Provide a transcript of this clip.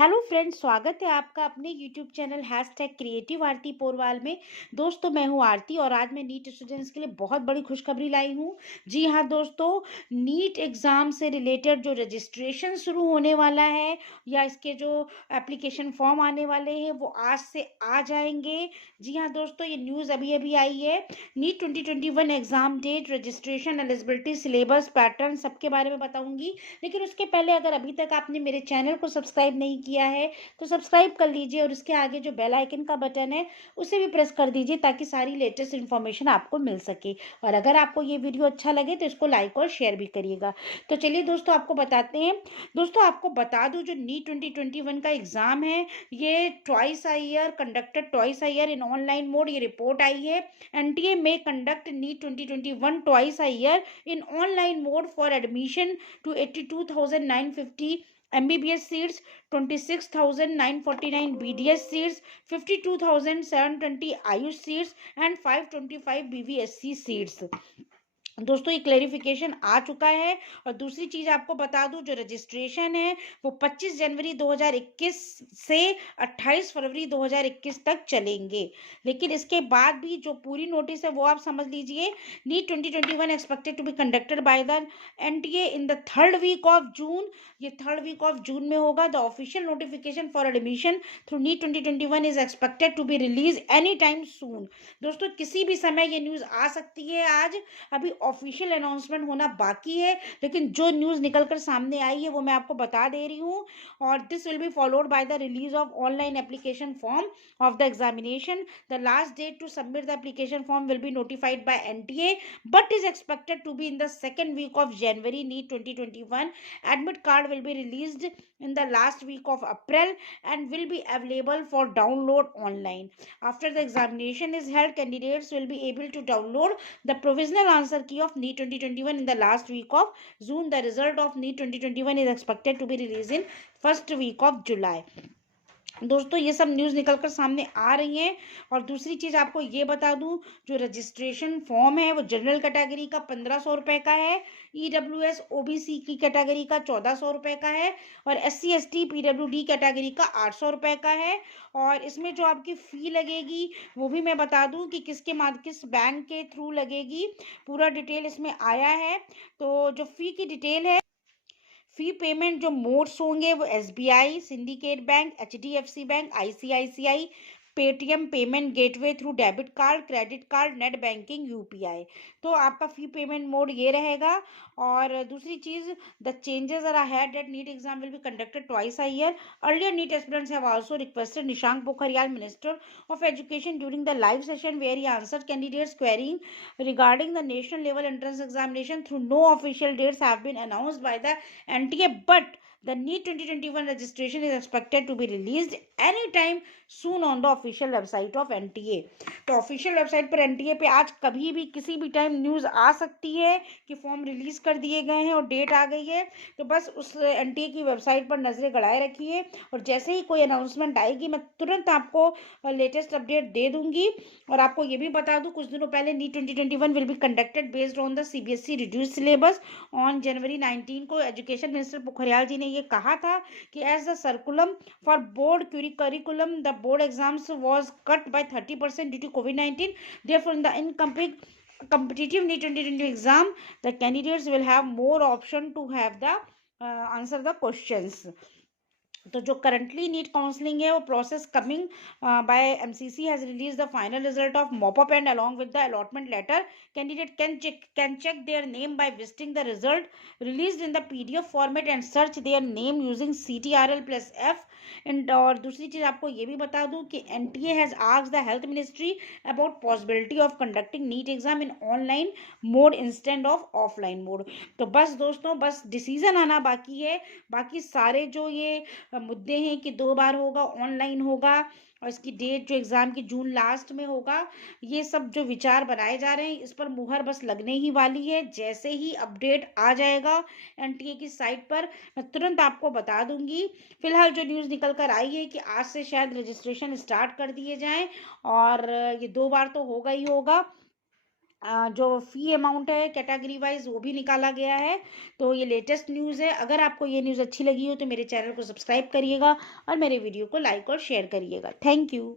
Hello friends, स्वागत है आपका अपने यूट्यूब चैनल हैशटैग क्रिएटिव आरती पोरवाल में। दोस्तों, मैं हूं आरती और आज मैं नीट स्टूडेंट्स के लिए बहुत बड़ी खुशखबरी लाई हूं। जी हां दोस्तों, नीट एग्ज़ाम से रिलेटेड जो रजिस्ट्रेशन शुरू होने वाला है या इसके जो एप्लीकेशन फॉर्म आने वाले हैं वो आज से आ जाएंगे। जी हां दोस्तों, ये न्यूज़ अभी अभी आई है। NEET 2021 exam date, registration, eligibility, syllabus, pattern सबके बारे में बताऊंगी। लेकिन उसके पहले अगर अभी तक आपने मेरे चैनल को सब्सक्राइब नहीं किया है तो सब्सक्राइब कर लीजिए और इसके आगे जो बेल आइकन का बटन है उसे भी प्रेस कर दीजिए ताकि सारी लेटेस्ट इन्फॉर्मेशन आपको मिल सके। और अगर आपको ये वीडियो अच्छा लगे तो इसको लाइक और शेयर भी करिएगा। तो चलिए दोस्तों, आपको बताते हैं। दोस्तों, आपको बता दूं, जो नीट 2021 का एग्ज़ाम है ये twice a year conducted, twice a year in online mode, ये रिपोर्ट आई है। एनटीए में conduct NEET 2021 twice a year in online mode for admission to 82,950 MBBS seats, 26,949 BDS seats, 52,720 Ayush seats and 525 BVSC seats। दोस्तों, ये clarification आ चुका है। और दूसरी चीज़ आपको बता दूं, जो रजिस्ट्रेशन है वो 25 जनवरी 2021 से 28 फरवरी 2021 तक चलेंगे। लेकिन इसके बाद भी जो पूरी नोटिस है वो आप समझ लीजिए। NEET 2021 expected to be conducted by the NTA in the third week of June. ये थर्ड वीक ऑफ जून में होगा। The official notification for admission through NEET 2021 is expected to be release any time soon. दोस्तों, किसी भी समय ये news आ सकती है। आज अभी ऑफिशियल अनाउंसमेंट होना बाकी है, लेकिन जो न्यूज़ निकलकर सामने आई है वो मैं आपको बता दे रही हूँ। और this will be followed by the release of online application form of the examination. The last date to submit the application form will be notified by NTA but is expected to be in the second week of January NEET 2021. Admit card will be released in the last week of April and will be available for download online. After the examination is held, candidates will be able to download the provisional answer key of NEET 2021 in the last week of June. The result of NEET 2021 is expected to be released in first week of July. दोस्तों, ये सब news निकलकर सामने आ रही हैं। और दूसरी चीज़ आपको ये बता दूं, जो रजिस्ट्रेशन फॉर्म है वो जनरल कैटेगरी का 1500 रुपये का है, ईडब्ल्यूएस ओबीसी की कैटेगरी का 1400 रुपये का है और एससी एसटी पीडब्ल्यूडी कैटेगरी का 800 रुपये का है। और इसमें जो आपकी फ़ी लगेगी वो भी मैं बता दूं कि किस बैंक के थ्रू लगेगी। पूरा डिटेल इसमें आया है। तो जो फ़ी की डिटेल है, फी पेमेंट जो मोड्स होंगे वो SBI, Syndicate Bank, HDFC Bank, ICICI, Paytm payment gateway through debit card, credit card, net banking, UPI. तो आपका फी पेमेंट मोड ये रहेगा। और दूसरी चीज़, the changes are ahead that NEET exam will be conducted twice a year. Earlier NEET aspirants have also requested Nishank Pokhriyal, minister of Education, during the live session where he answered candidates' querying regarding the national level entrance examination. Through no official dates have been announced by the NTA, but the NEET 2021 registration is expected to be released anytime soon on the official website of NTA. तो official website पर NTA पे आज कभी भी किसी भी time news आ सकती है कि फॉर्म रिलीज कर दिए गए हैं और डेट आ गई है। तो बस उस NTA की वेबसाइट पर नज़रें गड़ाए रखिए और जैसे ही कोई अनाउंसमेंट आएगी मैं तुरंत आपको लेटेस्ट अपडेट दे दूंगी। और आपको ये भी बता दूं, कुछ दिनों पहले NEET 2021 will be conducted based on the CBSE reduce syllabus on जनवरी 19 को। एजुकेशन मिनिस्टर पोखरियाल जी ने ये कहा था कि as the curriculum for board curriculum the board exams was cut by 30% due to कोविड-19, therefore in the incoming competitive NEET 2020 exam the candidates will have more option to have the answer the questions. तो जो currently NEET counselling है वो process coming by MCC has release the final result of mop up and along with the allotment letter candidate can check their name by visiting the result released in the PDF format and search their name using CTRL+F। And और दूसरी चीज़ आपको ये भी बता दूं कि NTA has asked the health ministry about possibility of conducting NEET exam in online mode instant of offline mode. तो बस दोस्तों, बस डिसीजन आना बाकी है। बाकी सारे जो ये मुद्दे हैं कि 2 बार होगा, ऑनलाइन होगा और इसकी डेट जो एग्ज़ाम की जून लास्ट में होगा, ये सब जो विचार बनाए जा रहे हैं इस पर मुहर बस लगने ही वाली है। जैसे ही अपडेट आ जाएगा एनटीए की साइट पर मैं तुरंत आपको बता दूंगी। फिलहाल जो न्यूज़ निकल कर आई है कि आज से शायद रजिस्ट्रेशन स्टार्ट कर दिए जाएं और ये 2 बार तो होगा ही होगा। जो फ़ी अमाउंट है कैटेगरी वाइज वो भी निकाला गया है। तो ये लेटेस्ट न्यूज़ है। अगर आपको ये न्यूज़ अच्छी लगी हो तो मेरे चैनल को सब्सक्राइब करिएगा और मेरे वीडियो को लाइक और शेयर करिएगा। Thank you.